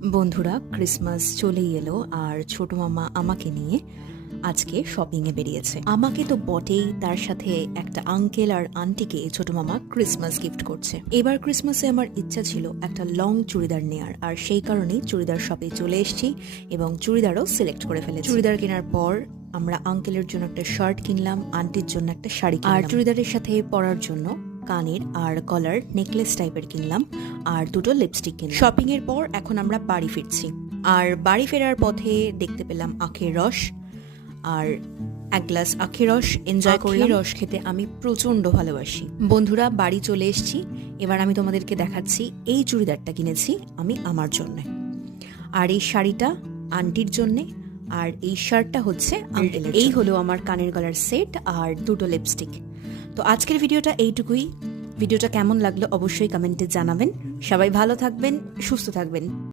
বন্ধুরা, ক্রিসমাস চলেই এলো আর ছোট মামা আমাকে নিয়ে আজকে শপিংয়ে বেরিয়েছে। আমাকে তো বটেই, তার সাথে একটা আঙ্কেল আর আন্টিকে ছোট মামা ক্রিসমাস গিফট করছে। এবার ক্রিসমাসে আমার ইচ্ছা ছিল একটা লং চুড়িদার নেয়ার, আর সেই কারণেই চুড়িদার শপে চলে এসেছি এবং চুড়িদারও সিলেক্ট করে ফেলেছি। চুড়িদার কেনার পর আমরা আঙ্কেলের জন্য একটা শার্ট কিনলাম, আন্টির জন্য একটা শাড়ি কিনলাম, আর চুড়িদারের সাথে পরার জন্য কানের আর কলার নেকলেস টাইপের কিনলাম, আর দুটো লিপস্টিক কিনলাম। শপিং এর পর এখন আমরা বাড়ি ফিরছি, আর বাড়ি ফেরার পথে দেখতে পেলাম আখের রস, আর এক গ্লাস আখের রস এনজয় করলাম। রস খেতে আমি প্রচন্ড ভালোবাসি। বন্ধুরা, বাড়ি চলে এসেছি। এবার আমি তোমাদেরকে দেখাচ্ছি এই চুড়িদারটা কিনেছি আমি আমার জন্য, আর এই শাড়িটা আন্টির জন্যে, আর এই শার্টটা হচ্ছে আঙ্কেলের। এই হলো আমার কানের গলার সেট আর দুটো লিপস্টিক। তো আজকের ভিডিওটা এইটুকুই। ভিডিওটা কেমন লাগলো অবশ্যই কমেন্টে জানাবেন। সবাই ভালো থাকবেন, সুস্থ থাকবেন।